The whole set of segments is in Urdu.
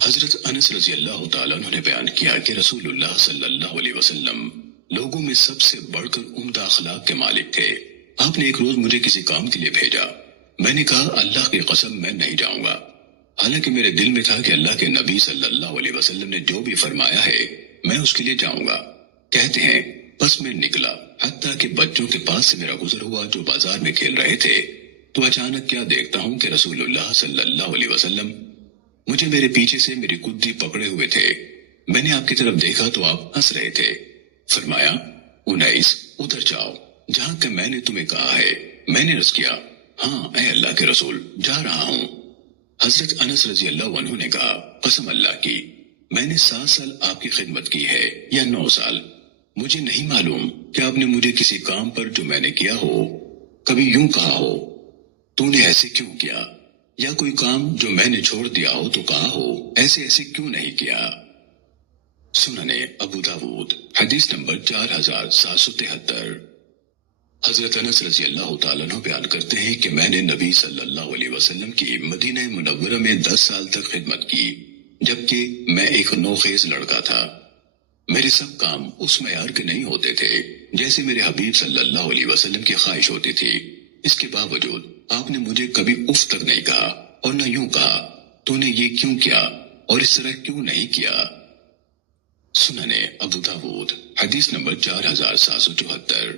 حضرت انس رضی اللہ تعالیٰ عنہ نے بیان کیا کہ رسول اللہ صلی اللہ علیہ وسلم لوگوں میں سب سے بڑھ کر عمدہ اخلاق کے مالک تھے۔ آپ نے ایک روز مجھے کسی کام کے لیے بھیجا۔ میں نے کہا اللہ کی قسم میں نہیں جاؤں گا، حالانکہ میرے دل میں تھا کہ اللہ کے نبی صلی اللہ علیہ وسلم نے جو بھی فرمایا ہے میں اس کے لیے جاؤں گا۔ کہتے ہیں بس میں نکلا، حتیٰ کہ بچوں کے پاس سے میرا گزر ہوا جو بازار میں کھیل رہے تھے، تو اچانک کیا دیکھتا ہوں کہ رسول اللہ صلی اللہ علیہ وسلم مجھے میرے پیچھے سے میری کدی پکڑے ہوئے تھے۔ میں نے آپ کی طرف دیکھا تو آپ ہنس رہے تھے۔ فرمایا انیس ادھر جاؤ جہاں کہ میں نے تمہیں کہا ہے۔ میں نے عرض کیا ہاں اے اللہ کے رسول، جا رہا ہوں۔ حضرت انس رضی اللہ عنہ نے کہا قسم اللہ کی، میں نے 7 سال آپ کی خدمت کی ہے یا 9 سال، مجھے نہیں معلوم کہ آپ نے مجھے کسی کام پر جو میں نے کیا ہو کبھی یوں کہا ہو تو نے ایسے کیوں کیا، یا کوئی کام جو میں نے چھوڑ دیا ہو تو کہا ہو ایسے ایسے کیوں نہیں کیا۔ سنن ابو داود حدیث نمبر 4773۔ حضرت انس رضی اللہ تعالیٰ عنہ بیان کرتے ہیں کہ میں نے نبی صلی اللہ علیہ وسلم کی مدینہ منورہ میں 10 سال تک خدمت کی، جبکہ میں ایک نوخیز لڑکا تھا۔ میرے سب کام اس معیار کے نہیں ہوتے تھے جیسے میرے حبیب صلی اللہ علیہ وسلم کی خواہش ہوتی تھی۔ اس کے باوجود آپ نے مجھے کبھی اف تک نہیں کہا اور نہ یوں کہا تو نے یہ کیوں کیا اور اس طرح کیوں نہیں کیا۔ سنن ابو داود حدیث نمبر 4774۔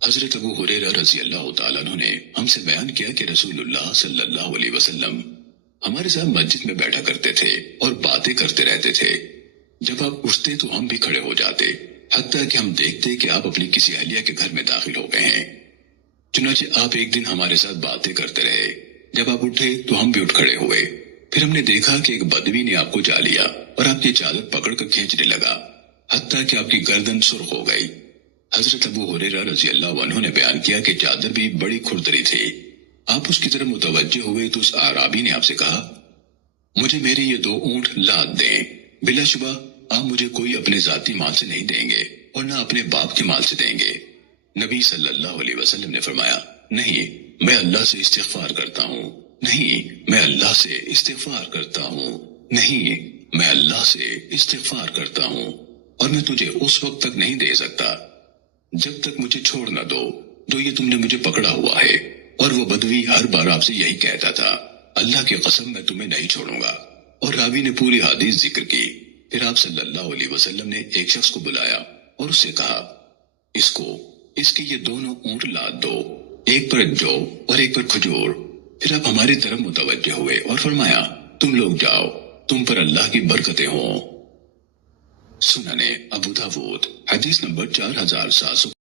حضرت ابو ہریرہ رضی اللہ تعالیٰ عنہ نے ہم سے بیان کیا کہ رسول اللہ صلی اللہ علیہ وسلم ہمارے ساتھ مسجد میں بیٹھا کرتے تھے اور باتیں کرتے رہتے تھے۔ جب آپ اٹھتے تو ہم بھی کھڑے ہو جاتے، حتیٰ کہ ہم دیکھتے کہ آپ اپنی کسی اہلیہ کے گھر میں داخل ہو گئے ہیں۔ چنانچہ آپ ایک دن ہمارے ساتھ باتیں کرتے رہے، جب آپ اٹھے تو ہم بھی اٹھ کھڑے ہوئے۔ پھر ہم نے دیکھا کہ ایک بدوی نے آپ کو جا لیا اور آپ کی چادر پکڑ کر کھینچنے لگا، حتیٰ کہ آپ کی گردن سرخ ہو گئی۔ حضرت ابو ہریرہ رضی اللہ عنہ نے بیان کیا کہ چادر بھی بڑی کھردری تھی۔ آپ اس کی طرف متوجہ ہوئے تو اس اعرابی نے آپ سے کہا مجھے میرے یہ 2 اونٹ لاد دیں، بلا شبہ آپ مجھے کوئی اپنے ذاتی مال سے نہیں دیں گے اور نہ اپنے باپ کے مال سے دیں گے۔ نبی صلی اللہ علیہ وسلم نے فرمایا نہیں، میں اللہ سے استغفار کرتا ہوں، نہیں میں اللہ سے استغفار کرتا ہوں، نہیں میں اللہ سے استغفار کرتا ہوں، اور میں تجھے اس وقت تک نہیں دے سکتا جب تک مجھے چھوڑ نہ دو جو یہ تم نے مجھے پکڑا ہوا ہے۔ اور وہ بدوی ہر بار آپ سے یہی کہتا تھا اللہ کی قسم میں تمہیں نہیں چھوڑوں گا۔ اور راوی نے پوری حدیث ذکر کی۔ پھر آپ صلی اللہ علیہ وسلم نے ایک شخص کو بلایا اور اس سے کہا اس کے یہ 2 اونٹ لاد دو، ایک پر جو اور ایک پر کھجور۔ پھر آپ ہماری طرف متوجہ ہوئے اور فرمایا تم لوگ جاؤ، تم پر اللہ کی برکتیں ہوں۔ سنن ابو داود حدیث نمبر 4700۔